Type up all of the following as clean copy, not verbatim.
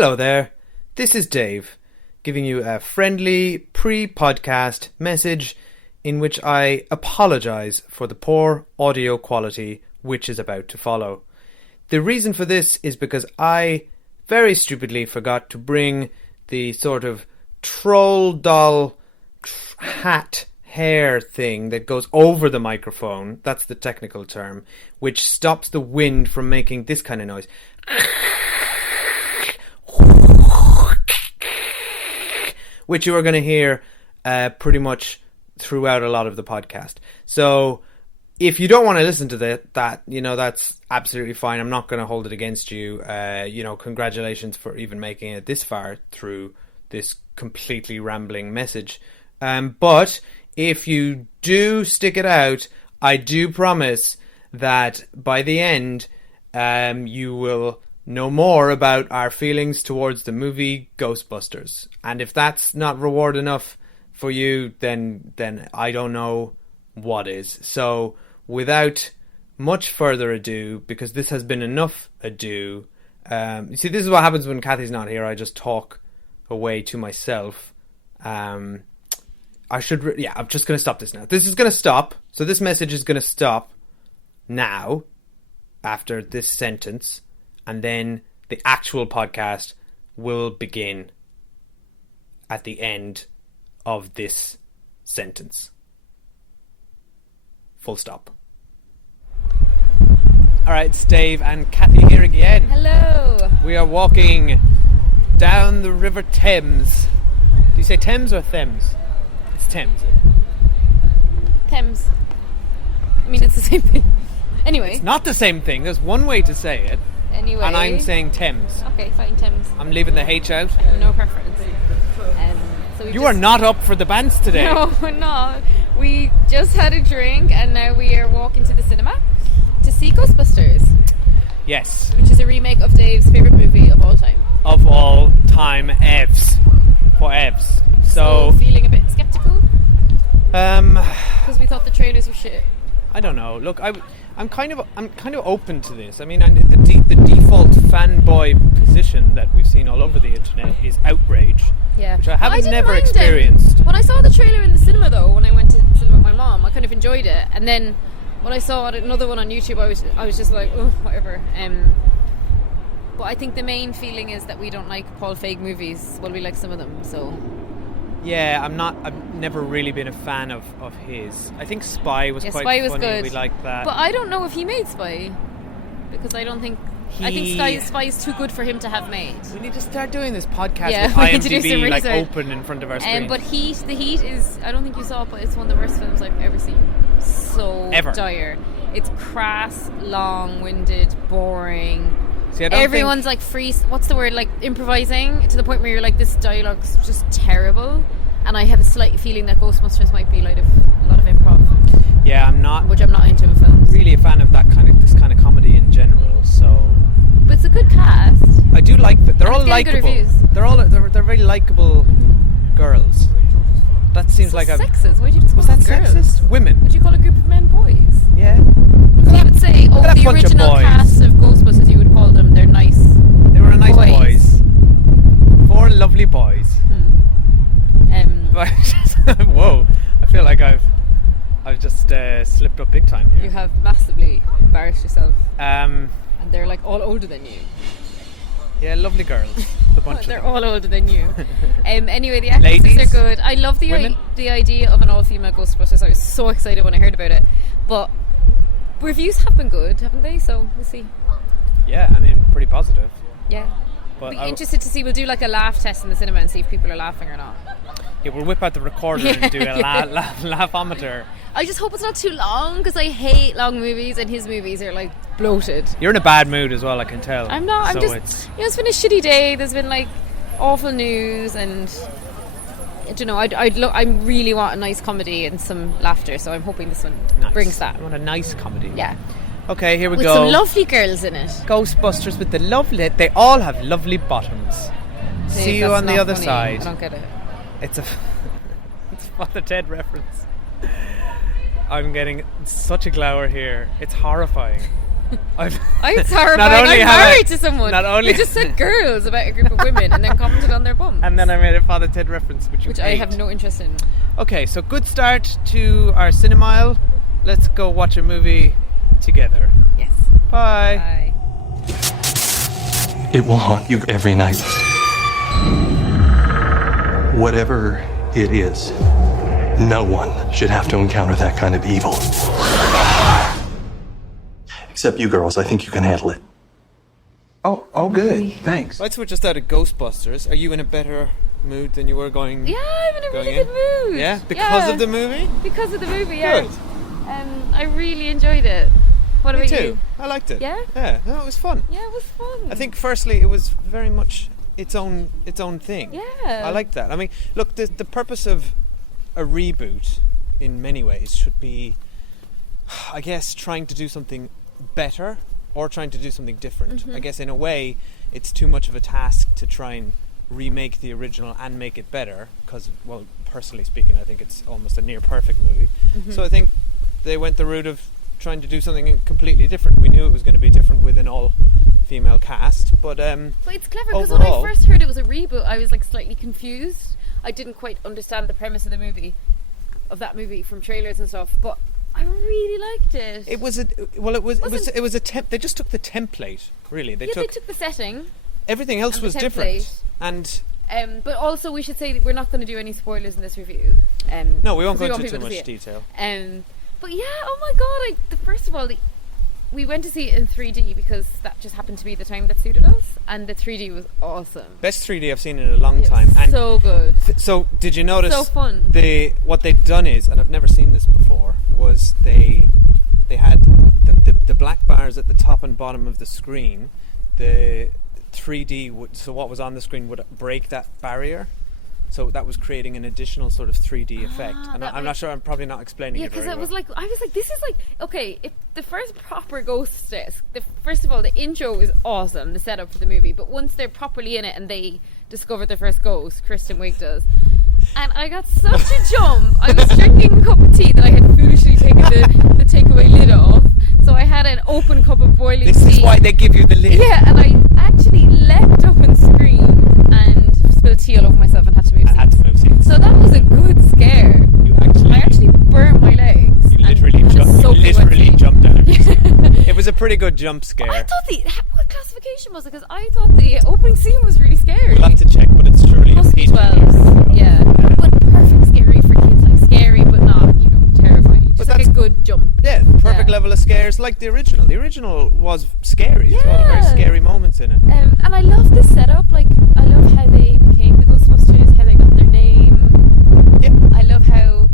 Hello there, this is Dave, giving you a friendly pre-podcast message in which I apologise for the poor audio quality which is about to follow. The reason for this is because I very stupidly forgot to bring the sort of troll doll hat hair thing that goes over the microphone, that's the technical term, which stops the wind from making this kind of noise. Which you are going to hear pretty much throughout a lot of the podcast. So if you don't want to listen to that, that's absolutely fine. I'm not going to hold it against you. Congratulations for even making it this far through this completely rambling message. But if you do stick it out, I do promise that by the end, you will know more about our feelings towards the movie Ghostbusters. And if that's not reward enough for you, then I don't know what is. So without much further ado, because this has been enough ado, you see, this is what happens when Cathy's not here. I just talk away to myself. I'm just going to stop this now. This is going to stop. So this message is going to stop now after this sentence. And then the actual podcast will begin at the end of this sentence. Full stop. Alright, it's Dave and Cathy here again. Hello. We are walking down the River Thames. Do you say Thames or Thames? It's Thames. Thames. I mean, it's the same thing. Anyway. It's not the same thing. There's one way to say it. Anyway. And I'm saying Thames. Okay, fine, Thames. I'm leaving the H out. No preference. You are not up for the bands today. No, we're not. We just had a drink and now we are walking to the cinema to see Ghostbusters. Yes. Which is a remake of Dave's favourite movie of all time. Of all time, Evs. For Evs. So feeling a bit sceptical? Because we thought the trailers were shit. I don't know. Look, I'm kind of open to this. I mean, and the default fanboy position that we've seen all over the internet is outrage. Yeah. Which I haven't never experienced. When I saw the trailer in the cinema, though, when I went to cinema with my mom, I kind of enjoyed it. And then when I saw another one on YouTube, I was just like, oh, whatever. But I think the main feeling is that we don't like Paul Feig movies. Well, we like some of them, so. Yeah, I've never really been a fan of his. I think Spy was quite funny. Was good. We liked that. But I don't know if he made Spy. Because I don't think... I think Spy is too good for him to have made. We need to start doing this podcast with we need to do some IMDb research. open in front of our screen. But The Heat is... I don't think you saw it, but it's one of the worst films I've ever seen. So dire. It's crass, long-winded, boring... See, everyone's like free, what's the word, like improvising to the point where you're like, this dialogue's just terrible. And I have a slight feeling that Ghostbusters might be like a lot of improv. Yeah, which I'm not into in films. Really a fan of this kind of comedy in general. So, but it's a good cast. I do like that. They're all likable. They're very likable girls. That seems like sexist. Why do you just call them girls? Sexist? Women. Would you call a group of men boys? Yeah. Because you would say, the original cast of Ghostbusters, you would call them, they're nice. They were nice boys. 4 lovely boys. Whoa! I feel like I've just slipped up big time here. You have massively embarrassed yourself. And they're like all older than you. Yeah, lovely girls. The bunch they're of them. all older than you. Anyway, the actresses are good. I love the idea of an all-female Ghostbusters. I was so excited when I heard about it. But reviews have been good, haven't they? So we'll see. Yeah, I mean, pretty positive. Yeah. But be interested to see. We'll do like a laugh test in the cinema and see if people are laughing or not. Yeah, we'll whip out the recorder and do a laughometer. I just hope it's not too long because I hate long movies and his movies are like bloated. You're in a bad mood as well, I can tell. I'm not. So it's been a shitty day. There's been like awful news and I don't know. I really want a nice comedy and some laughter. So I'm hoping this one brings that. I want a nice comedy. Yeah. Okay, here we go. With some lovely girls in it. Ghostbusters with the lovely... They all have lovely bottoms. See you on the other side. I don't get it. It's Father Ted reference. I'm getting such a glower here. It's horrifying. I'm horrified. I'm married to someone who just said girls about a group of women and then commented on their bum. And then I made a Father Ted reference, which I have no interest in. Okay, so good start to our cinemile. Let's go watch a movie together. Yes. Bye. It will haunt you every night. Whatever it is, no one should have to encounter that kind of evil. Except you girls, I think you can handle it. Oh, good. Thanks. Right, so we're just out of Ghostbusters. Are you in a better mood than you were going? Yeah, I'm in a really good mood. Yeah, because of the movie. Because of the movie, yeah. Good. I really enjoyed it. What about you? I liked it. Yeah. Yeah. No, it was fun. Yeah, it was fun. I think firstly, it was very much its own thing. Yeah. I like that. I mean, look, the purpose of a reboot, in many ways, should be, I guess, trying to do something better or trying to do something different. I guess in a way it's too much of a task to try and remake the original and make it better because, well, personally speaking, I think it's almost a near perfect movie. So I think they went the route of trying to do something completely different. We knew it was going to be different with an all female cast, but it's clever because when I first heard it was a reboot, I was like slightly confused. I didn't quite understand the premise of that movie from trailers and stuff, but I really liked it. It was a they just took the template, really. They took the setting. Everything else was different. And but also we should say that we're not going to do any spoilers in this review. No, we won't go into too much detail. But yeah, oh my god, first of all, we went to see it in 3D because that just happened to be the time that suited us, and the 3D was awesome. Best 3D I've seen in a long time. And so good. So did you notice? So fun. What they'd done is, and I've never seen this before, was they had the black bars at the top and bottom of the screen. The 3D so what was on the screen would break that barrier. So that was creating an additional sort of 3D effect. And I'm not sure, I'm probably not explaining it very well. Yeah, because I was like, this is like, okay, if the first proper ghost desk, first of all, the intro is awesome, the setup for the movie, but once they're properly in it and they discover the first ghost, Kristen Wiig does, and I got such a jump. I was drinking a cup of tea that I had foolishly taken the takeaway lid off, so I had an open cup of boiling tea. This is why they give you the lid. Yeah, and I actually leapt up and screamed and spilled tea all over myself and had to move seats. So that was a good scare. I actually burnt my legs. You literally jumped out of your seat. It was a pretty good jump scare. I thought what classification was it? Because I thought the opening scene was really scary. We'll have to check, but it's truly must be 12. Yeah, but perfect scary for kids. Like scary, but not terrifying. Just like a good jump. Yeah, perfect level of scares, like the original. The original was scary as well. Very scary moments in it. And I love the setup. Like I love how they became the Ghostbusters, how they got their name. Yeah. I love how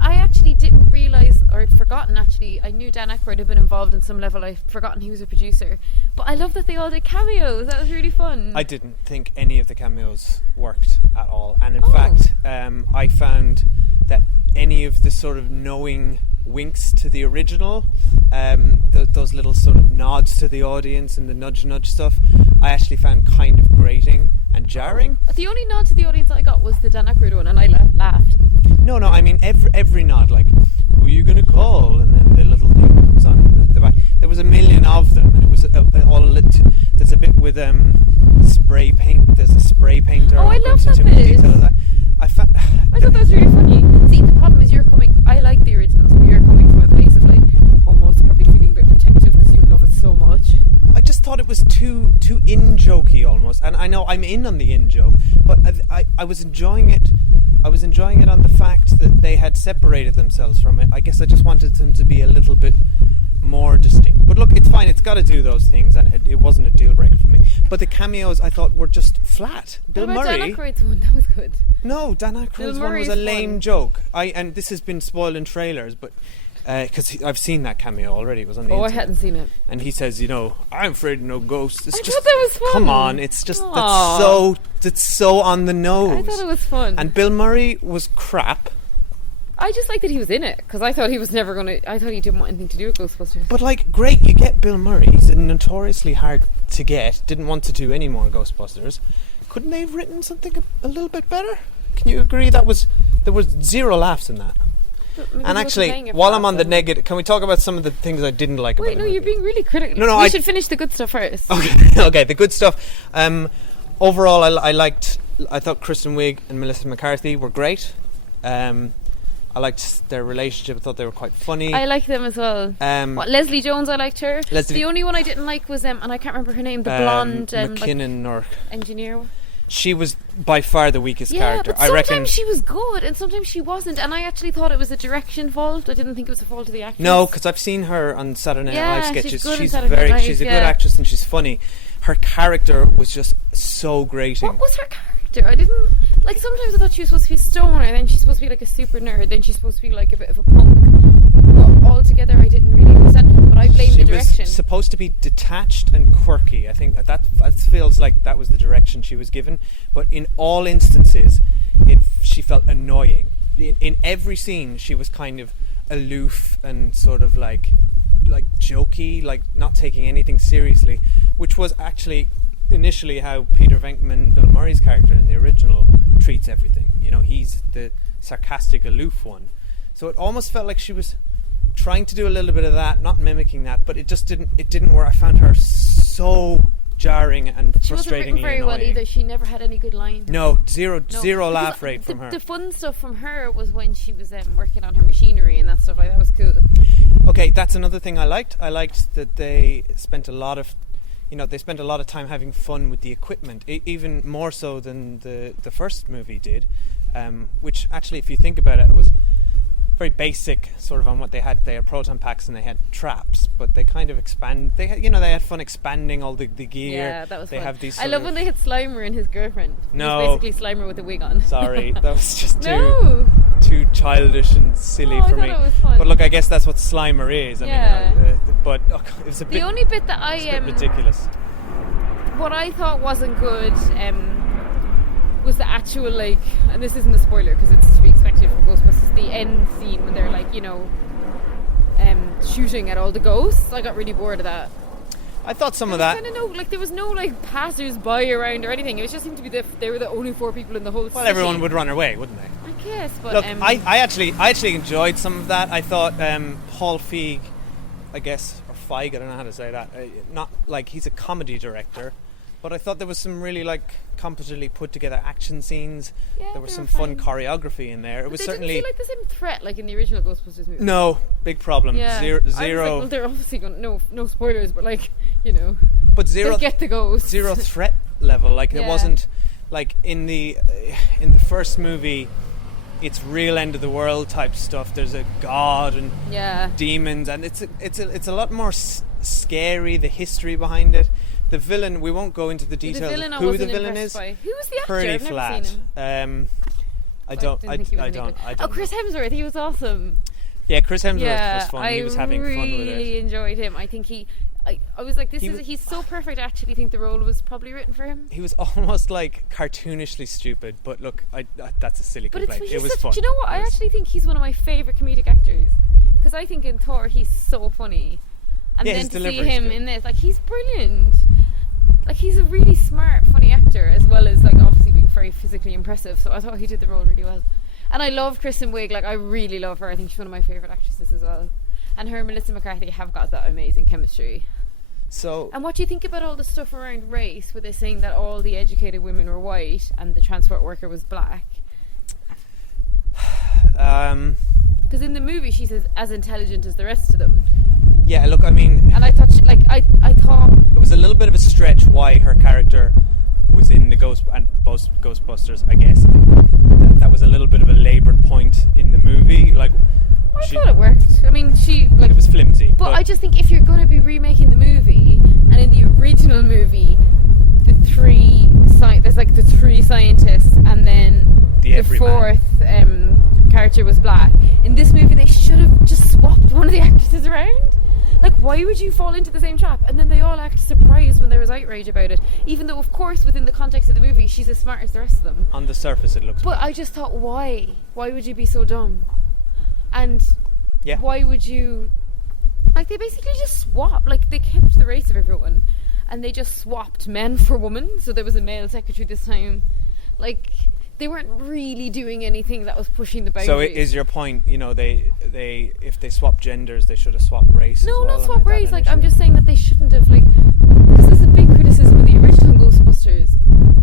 I actually didn't realise, or I'd forgotten actually, I knew Dan Aykroyd had been involved in some level, I'd forgotten he was a producer, but I love that they all did cameos. That was really fun. I didn't think any of the cameos worked at all, and in fact I found that any of the sort of knowing winks to the original, those little sort of nods to the audience and the nudge stuff, I actually found kind of grating and jarring. The only nod to the audience I got was the Dan Aykroyd one, and I laughed. No, I mean every nod, like, who are you going to call? And then the little thing comes on in the back. There was a million of them, and it was all lit. There's a bit with spray paint. There's a spray painter. Oh, I love that bit. I thought that was really funny. See, the problem is I like the originals, but you're coming from a place of like almost probably feeling a bit protective because you love it so much. I just thought it was too in-jokey almost, and I know I'm in on the in-joke, but I was enjoying it. I was enjoying it on the fact that they had separated themselves from it. I guess I just wanted them to be a little bit more distinct. But look, it's fine. It's got to do those things, and it wasn't a deal breaker for me. But the cameos I thought were just flat. Bill Murray. Dan Aykroyd's one, that was good. No, Dan Aykroyd's one was a lame joke. And this has been spoiled in trailers, but because I've seen that cameo already. It was on the internet. I hadn't seen it. And he says, I'm afraid of no ghosts. I thought that was fun. Come on, it's just that's so on the nose. I thought it was fun. And Bill Murray was crap. I just like that he was in it because I thought he was never gonna. I thought he didn't want anything to do with Ghostbusters. But like, great, you get Bill Murray. He's notoriously hard to get. Didn't want to do any more Ghostbusters. Couldn't they have written something a little bit better? Can you agree there was zero laughs in that? And actually, while I'm on the negative, can we talk about some of the things I didn't like about it? Wait, no, you're being really critical. No, we should finish the good stuff first. Okay, the good stuff. Overall, I thought Kristen Wiig and Melissa McCarthy were great. I liked their relationship. I thought they were quite funny. I like them as well. Leslie Jones, I liked her. The only one I didn't like was and I can't remember her name, the blonde McKinnon or engineer. She was by far the weakest character. But sometimes she was good and sometimes she wasn't, and I actually thought it was a direction fault. I didn't think it was a fault of the actress. No, because I've seen her on Saturday Night Live sketches. She's a good actress and she's funny. Her character was just so grating. What was her character? I didn't like. Sometimes I thought she was supposed to be a stoner, then she's supposed to be like a super nerd, then she's supposed to be like a bit of a punk. Altogether, I didn't really understand. But I blame the direction. She was supposed to be detached and quirky. I think that feels like that was the direction she was given. But in all instances, she felt annoying. In every scene, she was kind of aloof and sort of like jokey, like not taking anything seriously, which was actually initially how Peter Venkman, Bill Murray's character in the original, treats everything. You know, he's the sarcastic, aloof one. So it almost felt like she was trying to do a little bit of that, not mimicking that, but it just didn't work. I found her so jarring and frustratingly she wasn't written very annoying. Well either. She never had any good lines. No, zero laugh rate from her. The fun stuff from her was when she was working on her machinery and that stuff. Like that was cool. Okay, that's another thing I liked. I liked that they spent a lot of time having fun with the equipment, even more so than the first movie did, which actually, if you think about it, was very basic sort of on what they had. They had proton packs and they had traps, but they kind of they had fun expanding all the gear. Yeah, that was they fun. have these I love when they had Slimer and his girlfriend. No, it was basically Slimer with a wig on. Sorry, that was just too childish and silly for me. It was fun. But look, I guess that's what Slimer is. I mean, but it was a bit. The only bit that ridiculous. What I thought wasn't good was the actual, and this isn't a spoiler because it's to be expected from Ghostbusters, the end scene when they're shooting at all the ghosts. I got really bored of that. I thought some of that. There was no passers-by around or anything. It was just seemed to be they were the only 4 people in the whole city. Well, everyone would run away, wouldn't they? I guess, but look, I actually enjoyed some of that. I thought Paul Feig, I guess, or Feig, I don't know how to say that. Not like he's a comedy director. But I thought there was some really competently put together action scenes. Yeah, there was some fun choreography in there. It was certainly didn't feel like the same threat like in the original Ghostbusters movie. No, big problem. Yeah. Zero. Well, they're obviously going no spoilers, but But zero. Get the ghosts. Zero threat level. It wasn't in the first movie. It's real end of the world type stuff. There's a god and demons, and it's a lot more scary. The history behind it. The villain, we won't go into the details of who the villain is. Who was the actor? Pretty I've flat. Never seen him. I don't. Oh, Chris Hemsworth, he was awesome. Yeah, Chris Hemsworth was fun. He was having fun with it. I really enjoyed him. I think I was like, he's so perfect. I actually think the role was probably written for him. He was almost cartoonishly stupid, but look, that's a silly complaint. It was fun. Do you know what? I actually think he's one of my favourite comedic actors because I think in Thor he's so funny. And then to see him in this, he's brilliant. He's a really smart, funny actor, as well as obviously being very physically impressive. So I thought he did the role really well. And I love Kristen Wiig. I really love her. I think she's one of my favourite actresses as well. And her and Melissa McCarthy have got that amazing chemistry. So. And what do you think about all the stuff around race, where they're saying that all the educated women were white and the transport worker was black? Because in the movie she's as intelligent as the rest of them. Yeah, look, I mean... And I thought, I thought... It was a little bit of a stretch why her character was in the Ghostbusters, I guess. That was a little bit of a laboured point in the movie. I thought it worked. I mean, it was flimsy. But I just think if you're going to be remaking the movie, and in the original movie, there's the 3 scientists, and then the 4th character was black. In this movie, they should have just swapped one of the actresses around. Why would you fall into the same trap? And then they all act surprised when there was outrage about it. Even though, of course, within the context of the movie, she's as smart as the rest of them. On the surface, it looks... But I just thought, why? Why would you be so dumb? And why would you... they basically just swapped. They kept the race of everyone. And they just swapped men for women. So there was a male secretary this time. they weren't really doing anything that was pushing the boundaries. So is your point, you know, they if they swap genders, they should have swapped race? No, as well, not swap race. Like, I'm initially? just saying that they shouldn't have, like, because there's a big criticism of the original Ghostbusters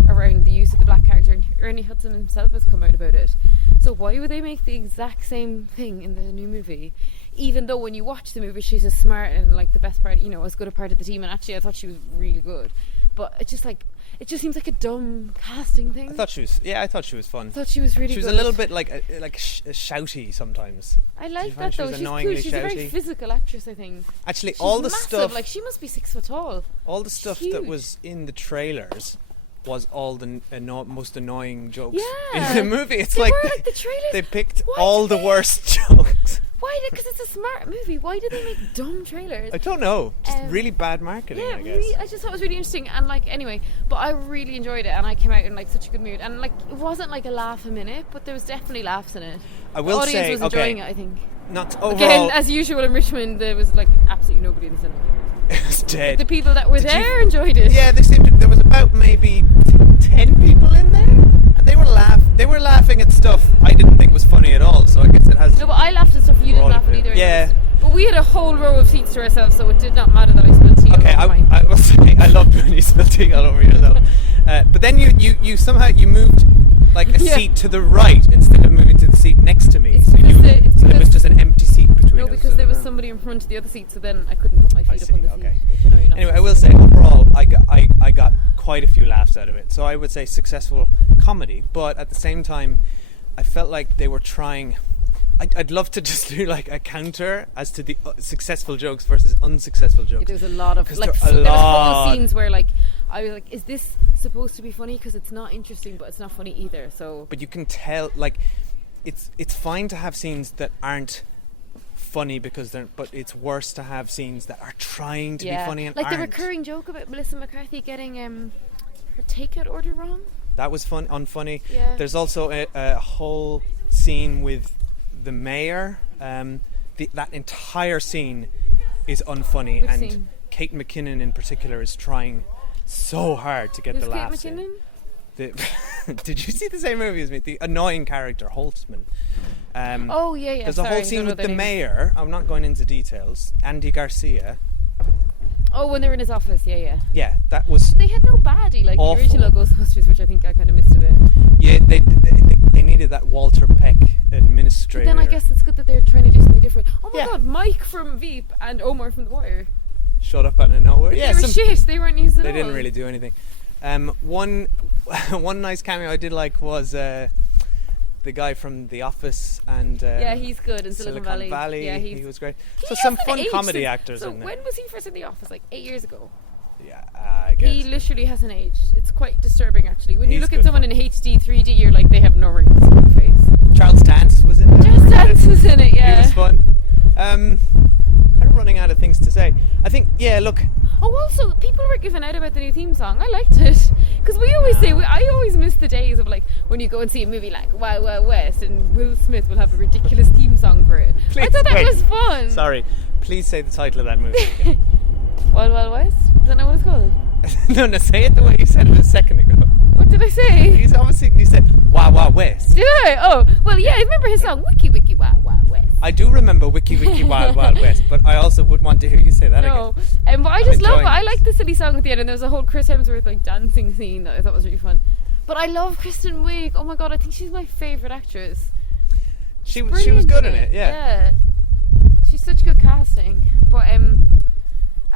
around the use of the black character, and Ernie Hudson himself has come out about it. So why would they make the exact same thing in the new movie? Even though when you watch the movie, she's as smart and, like, the best part, you know, as good a part of the team. And actually, I thought she was really good. But it's just like, it just seems like a dumb casting thing. I thought she was fun. I thought she was really good. She was a little bit like shouty sometimes. I like that though. She's cool. She's a very physical actress, I think. Actually, she's all the massive. stuff, like, she must be 6 foot tall. all the stuff that was in the trailers was all the most annoying jokes in the movie. It's the trailers. They picked all the worst jokes. Why? Because it's a smart movie. Why did they make dumb trailers? I don't know. Just really bad marketing, I guess. I just thought it was really interesting. And, like, anyway, but I really enjoyed it, and I came out in, like, such a good mood. And, like, it wasn't like a laugh a minute, but there was definitely laughs in it. I will the audience say, was enjoying it, I think. Not overall. Again, as usual in Richmond, there was, like, absolutely nobody in the cinema. It was dead. But the people that were there enjoyed it. Yeah, there was about maybe 10 people in there, and they were laughing at stuff I didn't think was funny at all. So I guess it has. No, but I laughed at stuff you didn't laugh at either. Yeah. But we had a whole row of seats to ourselves, so it did not matter that I spilled tea. Okay, I will say I loved when you spilled tea all over yourself. But then you somehow moved like a seat to the right instead of moving to the seat next to me. So there was just an empty seat between us. No, because there was somebody in front of the other seat, so then I couldn't put my feet up on the seat. Okay. Which I know you're not. Anyway, I will say overall, I got quite a few laughs out of it. So I would say successful comedy, but at the same time, I felt like they were trying. I'd love to just do like a counter as to the successful jokes versus unsuccessful jokes. There's a lot of like there was whole scenes where like I was like, is this supposed to be funny? Because it's not interesting, but it's not funny either. So, but you can tell like it's fine to have scenes that aren't funny because but it's worse to have scenes that are trying to be funny and like aren't. The recurring joke about Melissa McCarthy getting her takeout order wrong. That was unfunny. Yeah. There's also a whole scene with the mayor. That entire scene is unfunny. Which and scene? Kate McKinnon in particular is trying so hard to get the laughs Kate McKinnon? in. Did you see the same movie as me? The annoying character Holtzman. Yeah. There's a whole scene with the mayor. I'm not going into details. Andy Garcia. Oh, when they were in his office, yeah. Yeah, that was. They had no baddie like awful. The original Ghostbusters, which I think I kind of missed a bit. Yeah, they needed that Walter Peck administrator. But then I guess it's good that they're trying to do something different. Oh my god, Mike from Veep and Omar from The Wire. Shut up out of nowhere. Yeah, they were shit. They weren't used at all. They didn't really do anything. One nice cameo I did like was the guy from The Office and he's good in Silicon Valley. Yeah, he was great. So some fun comedy actors in there. So when was he first in The Office? Like 8 years ago. Yeah, I guess. He literally hasn't aged. It's quite disturbing, actually. When you look at good someone in HD, 3D, you're like, they have no wrinkles in their face. Charles Dance was in it. Charles Dance was in it, yeah. He was fun. Kind of running out of things to say. I think, look. Oh, also, people were giving out about the new theme song. I liked it. Because we always say, I always miss the days of like, when you go and see a movie like Wild Wild West and Will Smith will have a ridiculous theme song for it. I thought that was fun. Sorry, please say the title of that movie again. Wild Wild West? Is that not what it's called? No, say it the way you said it a second ago. What did I say? You said Wild Wild West. Did I? Oh, well, yeah, I remember his song, Wiki Wiki Wild Wild West. I do remember Wiki Wiki Wild Wild West, but I also would want to hear you say that again. But I just love it. I like the silly song at the end, and there was a whole Chris Hemsworth like dancing scene that I thought was really fun. But I love Kristen Wiig. Oh my god, I think she's my favourite actress. She was good in it. Yeah. She's such good casting. But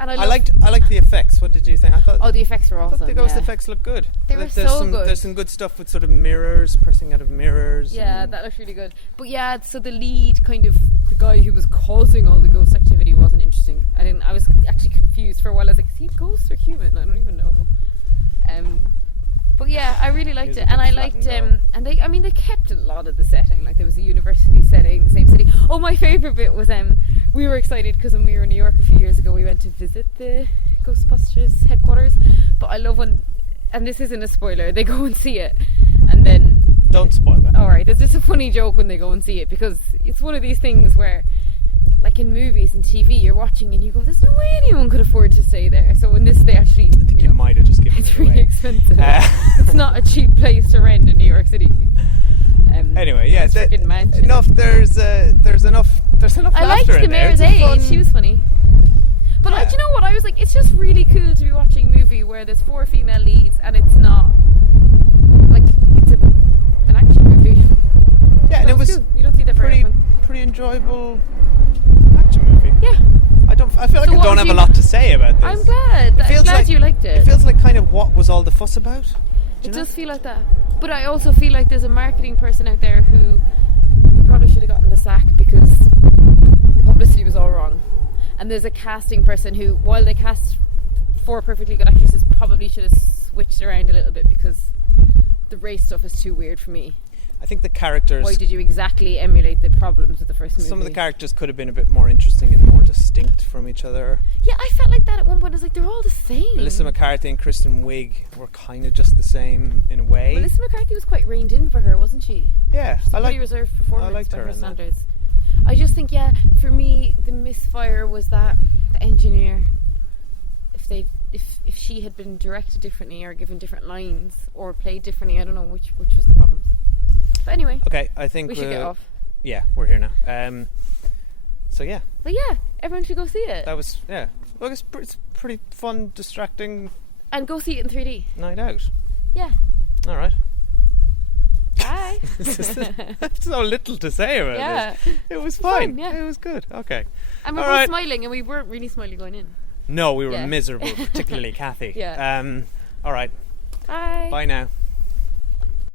and I liked the effects. What did you think? I thought the effects were awesome. The ghost effects look good. They were so good. There's some good stuff with sort of mirrors, pressing out of mirrors. Yeah, that looks really good. But yeah, so the lead kind of the guy who was causing all the ghost activity wasn't interesting. I was actually confused for a while. I was like, is he a ghost or human? I don't even know. But yeah, I really liked it, and I liked and they kept a lot of the setting. Like there was a university setting, the same city. Oh, my favourite bit was we were excited because when we were in New York a few years ago, we went to visit the Ghostbusters headquarters. But I love when, and this isn't a spoiler, they go and see it, and then don't spoil it. Alright, there's just a funny joke when they go and see it because it's one of these things where like in movies and TV, you're watching and you go, there's no way anyone could afford to stay there. So in this, they actually, I think you might have just given it's it really away. expensive. It's not a cheap place to rent in New York City. Anyway, yeah, enough. There's enough. I liked the mayor's aide. She was funny. But like, you know what? I was like, it's just really cool to be watching a movie where there's 4 female leads and it's not like it's an action movie. Yeah, and it was cool. You don't see that very often. Pretty enjoyable action movie. Yeah. I feel like I don't have a lot to say about this. I'm glad. I'm glad you liked it. It feels like kind of what was all the fuss about. It does feel like that. But I also feel like there's a marketing person out there who probably should have gotten the sack because the publicity was all wrong. And there's a casting person who, while they cast 4 perfectly good actresses, probably should have switched around a little bit because the race stuff is too weird for me. I think the characters... Why did you exactly emulate the problems of the first movie? Some of the characters could have been a bit more interesting and more distinct from each other. Yeah, I felt like that at one point. I was like, they're all the same. Melissa McCarthy and Kristen Wiig were kind of just the same in a way. Melissa McCarthy was quite reined in for her, wasn't she? Yeah, I like reserved performance. I liked by her standards. I just think, for me, the misfire was that the engineer, if she had been directed differently or given different lines or played differently, I don't know which was the problem. But anyway, okay, I think we should get off. Yeah, we're here now. So yeah. But yeah, everyone should go see it. That was Look, it's pretty fun, distracting. And go see it in 3D. Night out. Yeah. All right. Bye. There's so little to say about this. It was fine. Yeah. It was good. Okay. And we were smiling, and we weren't really smiling going in. No, we were miserable, particularly Cathy. Yeah. All right. Bye. Bye now.